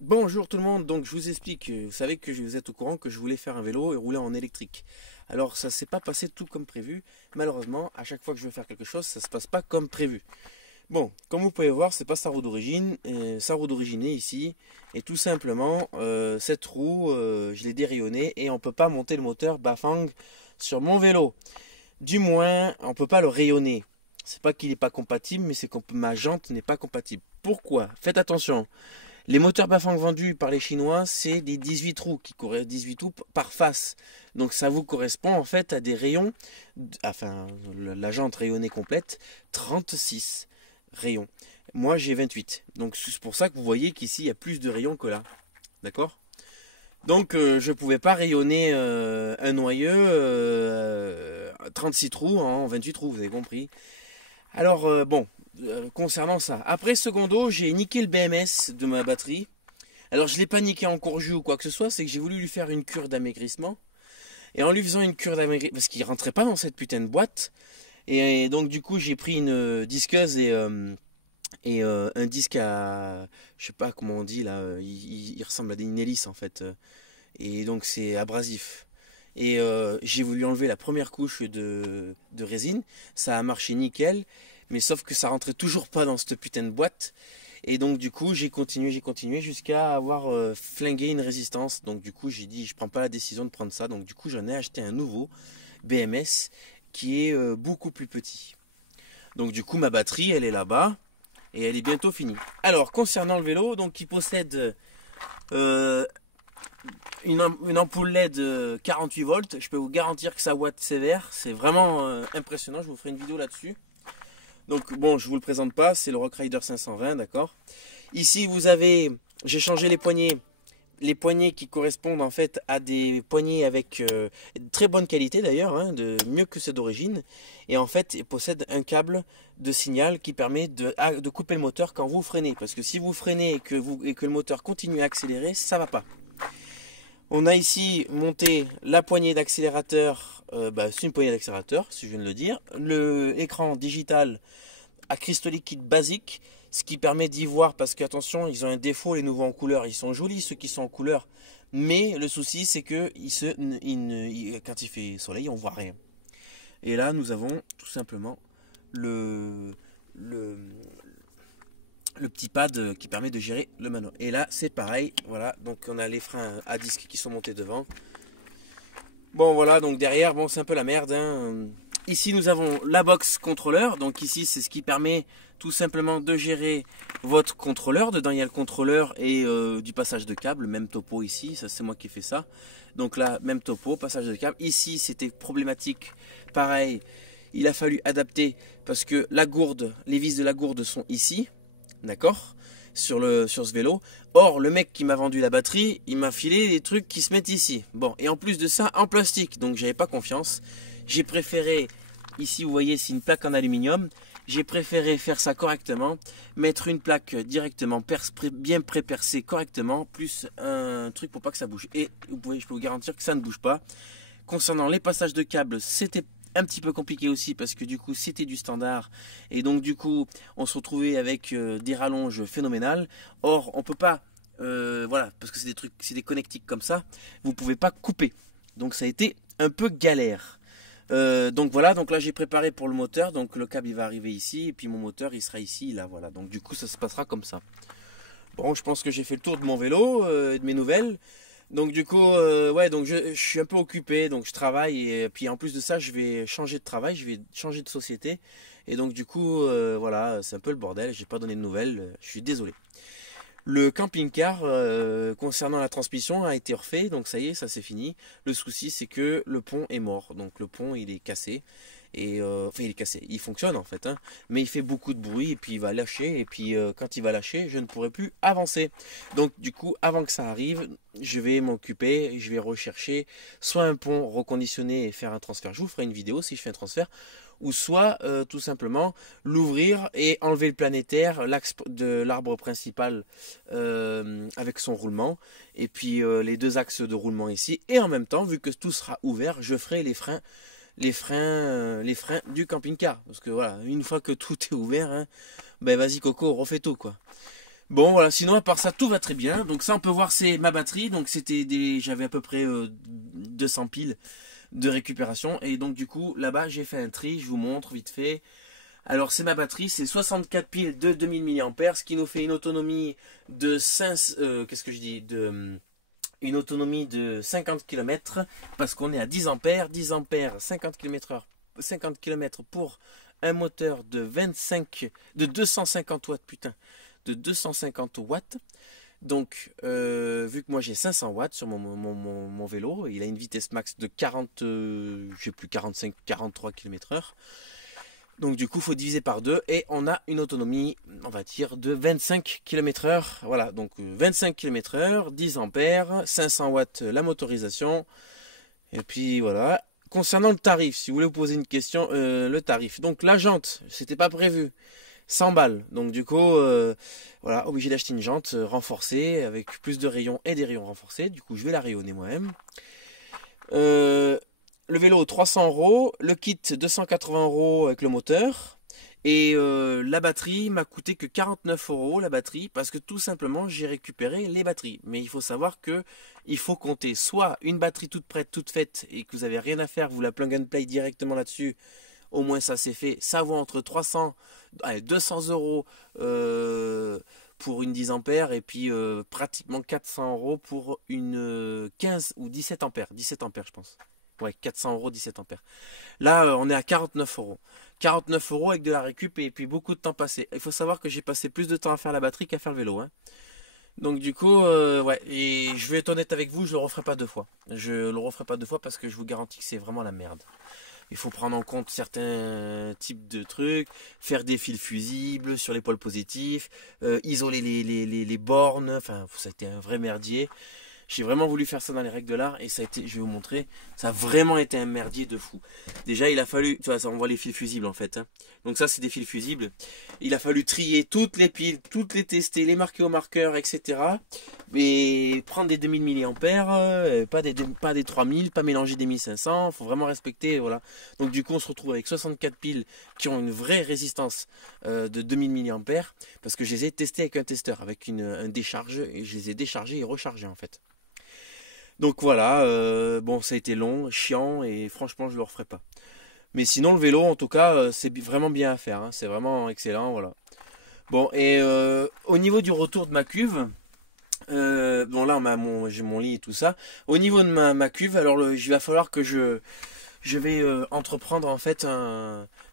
Bonjour tout le monde, donc je vous explique, vous savez que vous êtes au courant que je voulais faire un vélo et rouler en électrique. Alors ça s'est pas passé tout comme prévu, malheureusement à chaque fois que je veux faire quelque chose ça se passe pas comme prévu. Bon, comme vous pouvez voir c'est pas sa roue d'origine, sa roue d'origine est ici, et tout simplement cette roue je l'ai dérayonnée et on peut pas monter le moteur Bafang sur mon vélo. Du moins on peut pas le rayonner. C'est pas qu'il est pas compatible mais c'est que ma jante n'est pas compatible. Pourquoi? Faites attention. Les moteurs Bafang vendus par les Chinois, c'est des 18 trous qui correspondent 18 trous par face. Donc ça vous correspond en fait à des rayons, enfin la jante rayonnée complète, 36 rayons. Moi j'ai 28. Donc c'est pour ça que vous voyez qu'ici il y a plus de rayons que là. D'accord? Donc je ne pouvais pas rayonner un noyau 36 trous en 28 trous, vous avez compris. Alors bon, concernant ça. Après secondo, j'ai niqué le BMS de ma batterie. Alors je l'ai pas niqué en courju ou quoi que ce soit, c'est que j'ai voulu lui faire une cure d'amaigrissement. Et en lui faisant une cure d'amaigrissement, parce qu'il rentrait pas dans cette putain de boîte. Et donc du coup j'ai pris une disqueuse et un disque à, je sais pas comment on dit là, il ressemble à une hélice en fait. Et donc c'est abrasif. Et j'ai voulu enlever la première couche de résine, ça a marché nickel, mais sauf que ça rentrait toujours pas dans cette putain de boîte. Et donc du coup j'ai continué jusqu'à avoir flingué une résistance. Donc du coup j'ai dit je prends pas la décision de prendre ça. Donc du coup j'en ai acheté un nouveau BMS qui est beaucoup plus petit. Donc du coup ma batterie elle est là-bas et elle est bientôt finie. Alors concernant le vélo, donc il possède euh, une ampoule LED 48 volts. Je peux vous garantir que ça watt sévère. C'est vraiment impressionnant. Je vous ferai une vidéo là-dessus. Donc bon, je vous le présente pas, c'est le Rockrider 520, d'accord. Ici vous avez, j'ai changé les poignées qui correspondent en fait à des poignées avec très bonne qualité d'ailleurs, hein, mieux que ceux d'origine. Et en fait, il possède un câble de signal qui permet de couper le moteur quand vous freinez. Parce que si vous freinez et que le moteur continue à accélérer, ça va pas. On a ici monté la poignée d'accélérateur, c'est une poignée d'accélérateur, si je viens de le dire. L'écran digital à cristaux liquides basique, ce qui permet d'y voir, parce qu'attention, ils ont un défaut, les nouveaux en couleur, ils sont jolis ceux qui sont en couleur, mais le souci c'est que quand il fait soleil, on voit rien. Et là, nous avons tout simplement le, le, le petit pad qui permet de gérer le mano. Et là, c'est pareil, voilà, donc on a les freins à disque qui sont montés devant. Bon, voilà, donc derrière, bon, c'est un peu la merde, hein. Ici, nous avons la box contrôleur. Donc ici, c'est ce qui permet tout simplement de gérer votre contrôleur. Dedans, il y a le contrôleur et du passage de câble. Même topo ici, ça c'est moi qui ai fait ça. Donc là, même topo, passage de câble. Ici, c'était problématique. Pareil, il a fallu adapter parce que la gourde, les vis de la gourde sont ici. D'accord, sur ce vélo. Or, le mec qui m'a vendu la batterie, il m'a filé des trucs qui se mettent ici. Bon, et en plus de ça, en plastique. Donc, j'avais pas confiance. J'ai préféré, ici vous voyez, c'est une plaque en aluminium. J'ai préféré faire ça correctement, mettre une plaque directement bien pré-percée correctement, plus un truc pour pas que ça bouge. Et je peux vous garantir que ça ne bouge pas. Concernant les passages de câbles, c'était un petit peu compliqué aussi parce que du coup c'était du standard et donc du coup on se retrouvait avec des rallonges phénoménales. Or on peut pas, voilà, parce que c'est des trucs, c'est des connectiques comme ça, vous pouvez pas couper. Donc ça a été un peu galère. Donc voilà, donc là j'ai préparé pour le moteur, donc le câble il va arriver ici et puis mon moteur il sera ici, là voilà. Donc du coup ça se passera comme ça. Bon, je pense que j'ai fait le tour de mon vélo et de mes nouvelles. Donc du coup, ouais, donc je suis un peu occupé, donc je travaille et puis en plus de ça, je vais changer de travail, je vais changer de société et donc du coup, voilà, c'est un peu le bordel. J'ai pas donné de nouvelles, je suis désolé. Le camping-car concernant la transmission a été refait, donc ça y est, ça c'est fini. Le souci c'est que le pont est mort, donc le pont il est cassé. Et enfin il est cassé, il fonctionne en fait, hein, mais il fait beaucoup de bruit et puis il va lâcher. Et puis quand il va lâcher, je ne pourrai plus avancer. Donc du coup, avant que ça arrive, je vais m'occuper, je vais rechercher soit un pont reconditionné et faire un transfert. Je vous ferai une vidéo si je fais un transfert, ou soit tout simplement l'ouvrir et enlever le planétaire, l'axe de l'arbre principal avec son roulement, et puis les deux axes de roulement ici. Et en même temps, vu que tout sera ouvert, je ferai les freins du camping-car. Parce que voilà, une fois que tout est ouvert, hein, ben vas-y Coco, refais tout quoi. Bon voilà, sinon à part ça tout va très bien. Donc ça on peut voir c'est ma batterie. Donc j'avais à peu près 200 piles de récupération. Et donc du coup là-bas j'ai fait un tri, je vous montre vite fait. Alors c'est ma batterie, c'est 64 piles de 2000 mAh, ce qui nous fait une autonomie de 5, qu'est-ce que je dis, une autonomie de 50 km parce qu'on est à 10 ampères, 10 ampères, 50 km/h, 50 km pour un moteur de 250 watts, putain, de 250 watts. Donc, vu que moi j'ai 500 watts sur mon vélo, il a une vitesse max de 40, je sais plus, 45, 43 km/h. Donc du coup, il faut diviser par 2 et on a une autonomie, on va dire, de 25 km/h. Voilà, donc 25 km/h, 10 ampères, 500 watts la motorisation. Et puis voilà. Concernant le tarif, si vous voulez vous poser une question, le tarif. Donc la jante, c'était pas prévu. 100 balles. Donc du coup, voilà, obligé d'acheter une jante renforcée avec plus de rayons et des rayons renforcés. Du coup, je vais la rayonner moi-même. Le vélo 300 euros, le kit 280 euros avec le moteur. Et la batterie m'a coûté que 49 euros la batterie parce que tout simplement j'ai récupéré les batteries. Mais il faut savoir que il faut compter soit une batterie toute prête, toute faite et que vous avez rien à faire, vous la plug and play directement là-dessus. Au moins ça c'est fait. Ça vaut entre 300, allez, 200 euros pour une 10 ampères et puis pratiquement 400 euros pour une 15 ou 17 ampères. 17 ampères je pense. Ouais, 400 euros, 17 ampères. Là, on est à 49 euros. 49 euros avec de la récup et puis beaucoup de temps passé. Il faut savoir que j'ai passé plus de temps à faire la batterie qu'à faire le vélo. Hein. Donc du coup, ouais, et je vais être honnête avec vous, je le referai pas deux fois. Je le referai pas deux fois parce que je vous garantis que c'est vraiment la merde. Il faut prendre en compte certains types de trucs, faire des fils fusibles sur les pôles positifs, isoler les bornes, enfin ça a été un vrai merdier. J'ai vraiment voulu faire ça dans les règles de l'art et ça a été, je vais vous montrer, ça a vraiment été un merdier de fou. Déjà il a fallu, tu vois, ça on voit les fils fusibles en fait. Hein. Donc ça c'est des fils fusibles. Il a fallu trier toutes les piles, toutes les tester, les marquer au marqueur, etc. Et prendre des 2000 mAh, pas des 3000, pas mélanger des 1500, faut vraiment respecter, voilà. Donc du coup on se retrouve avec 64 piles qui ont une vraie résistance de 2000 mAh parce que je les ai testées avec un testeur, avec un décharge et je les ai déchargés et rechargés en fait. Donc voilà, bon ça a été long, chiant et franchement je le referai pas. Mais sinon le vélo en tout cas c'est vraiment bien à faire, hein, c'est vraiment excellent, voilà. Bon et au niveau du retour de ma cuve, bon là j'ai mon lit et tout ça. Au niveau de ma cuve, alors il va falloir que je vais entreprendre en fait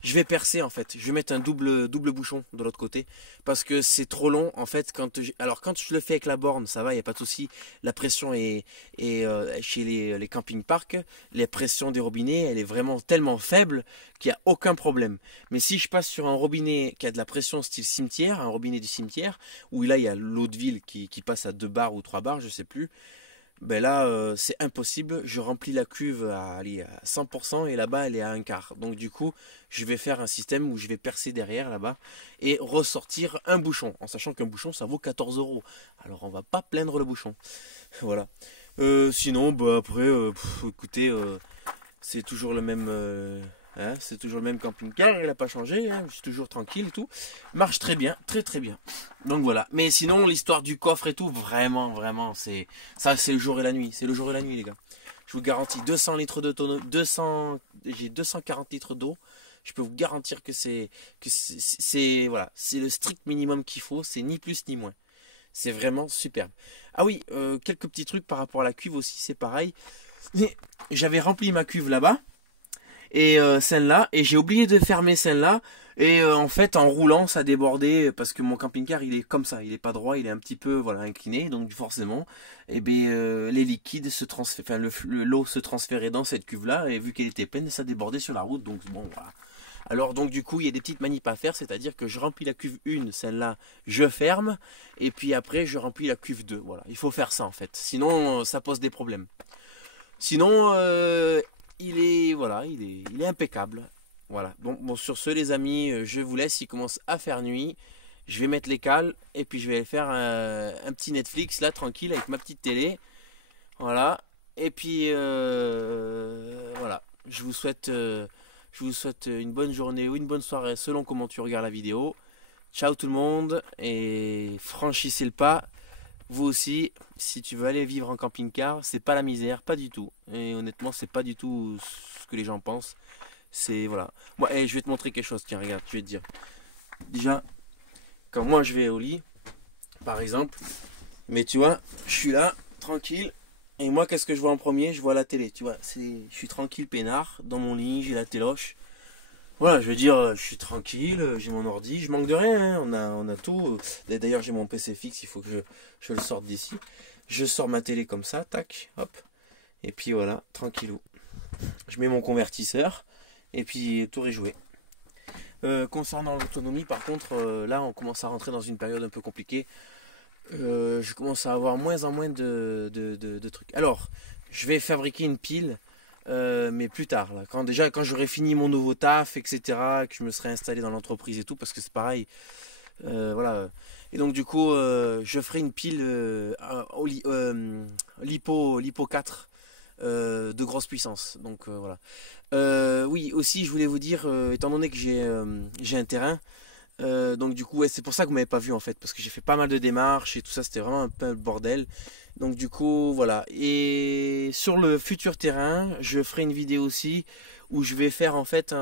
je vais percer en fait, je vais mettre un double bouchon de l'autre côté parce que c'est trop long en fait alors quand je le fais avec la borne ça va, il n'y a pas de souci, la pression est chez les camping-parks, la pression des robinets elle est vraiment tellement faible qu'il n'y a aucun problème. Mais si je passe sur un robinet qui a de la pression style cimetière, un robinet du cimetière où là il y a l'eau de ville qui passe à 2 bars ou 3 bars, je sais plus. Ben là, c'est impossible. Je remplis la cuve à 100% et là-bas, elle est à un quart. Donc du coup, je vais faire un système où je vais percer derrière là-bas et ressortir un bouchon. En sachant qu'un bouchon, ça vaut 14 euros. Alors on va pas plaindre le bouchon. Voilà. Sinon, bah après, écoutez, c'est toujours le même... hein, c'est toujours le même camping-car, il n'a pas changé, hein, je suis toujours tranquille et tout. Marche très bien, très très bien. Donc voilà. Mais sinon, l'histoire du coffre et tout, vraiment, vraiment, c'est le jour et la nuit. C'est le jour et la nuit, les gars. Je vous garantis 200 litres d'autonomie, j'ai 240 litres d'eau. Je peux vous garantir que voilà, c'est le strict minimum qu'il faut. C'est ni plus ni moins. C'est vraiment superbe. Ah oui, quelques petits trucs par rapport à la cuve aussi, c'est pareil. J'avais rempli ma cuve là-bas et celle-là et j'ai oublié de fermer celle-là et en fait en roulant ça débordait parce que mon camping-car il est comme ça, il est pas droit, il est un petit peu voilà incliné donc forcément et les liquides se transféraient, enfin l'eau se transférait dans cette cuve-là et vu qu'elle était pleine ça débordait sur la route donc bon voilà. Alors donc du coup il y a des petites manips à faire, c'est-à-dire que je remplis la cuve 1, celle-là je ferme et puis après je remplis la cuve 2, voilà, il faut faire ça en fait, sinon ça pose des problèmes. Sinon il est voilà, il est impeccable. Voilà. Bon sur ce les amis, je vous laisse, il commence à faire nuit. Je vais mettre les cales et puis je vais faire un petit Netflix là tranquille avec ma petite télé. Voilà. Et puis voilà. Je vous souhaite une bonne journée ou une bonne soirée selon comment tu regardes la vidéo. Ciao tout le monde et franchissez le pas. Vous aussi, si tu veux aller vivre en camping-car, c'est pas la misère, pas du tout. Et honnêtement, c'est pas du tout ce que les gens pensent. C'est voilà. Moi, je vais te montrer quelque chose. Tiens, regarde, je vais te dire. Déjà, quand moi je vais au lit, par exemple, mais tu vois, je suis là, tranquille. Et moi, qu'est-ce que je vois en premier? Je vois la télé, tu vois. Je suis tranquille, peinard, dans mon lit, j'ai la téloche. Voilà, je veux dire, je suis tranquille, j'ai mon ordi, je manque de rien, hein, on a tout. D'ailleurs, j'ai mon PC fixe, il faut que je le sorte d'ici. Je sors ma télé comme ça, tac, hop. Et puis voilà, tranquillou. Je mets mon convertisseur, et puis tout est joué. Concernant l'autonomie, par contre, là, on commence à rentrer dans une période un peu compliquée. Je commence à avoir moins en moins de trucs. Alors, je vais fabriquer une pile. Mais plus tard, là, quand j'aurai fini mon nouveau taf, etc., que je me serai installé dans l'entreprise et tout, parce que c'est pareil, voilà. Et donc du coup, je ferai une pile Lipo 4 de grosse puissance. Donc voilà. Oui, aussi, je voulais vous dire, étant donné que j'ai un terrain, donc du coup, ouais, c'est pour ça que vous m'avez pas vu en fait, parce que j'ai fait pas mal de démarches et tout ça, c'était vraiment un peu le bordel. Donc du coup, voilà. Et sur le futur terrain, je ferai une vidéo aussi où je vais faire en fait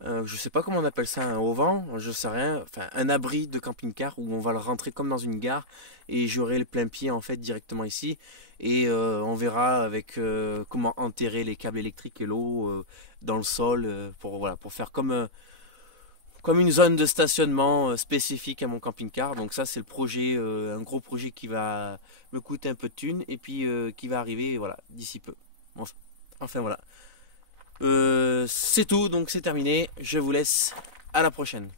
je sais pas comment on appelle ça, un auvent, je sais rien, enfin un abri de camping-car où on va le rentrer comme dans une gare et j'aurai le plein pied en fait directement ici et on verra avec comment enterrer les câbles électriques et l'eau dans le sol pour voilà pour faire comme une zone de stationnement spécifique à mon camping-car. Donc ça c'est le projet, un gros projet qui va me coûter un peu de thunes et puis qui va arriver voilà, d'ici peu. Enfin voilà. C'est tout, donc c'est terminé. Je vous laisse. À la prochaine.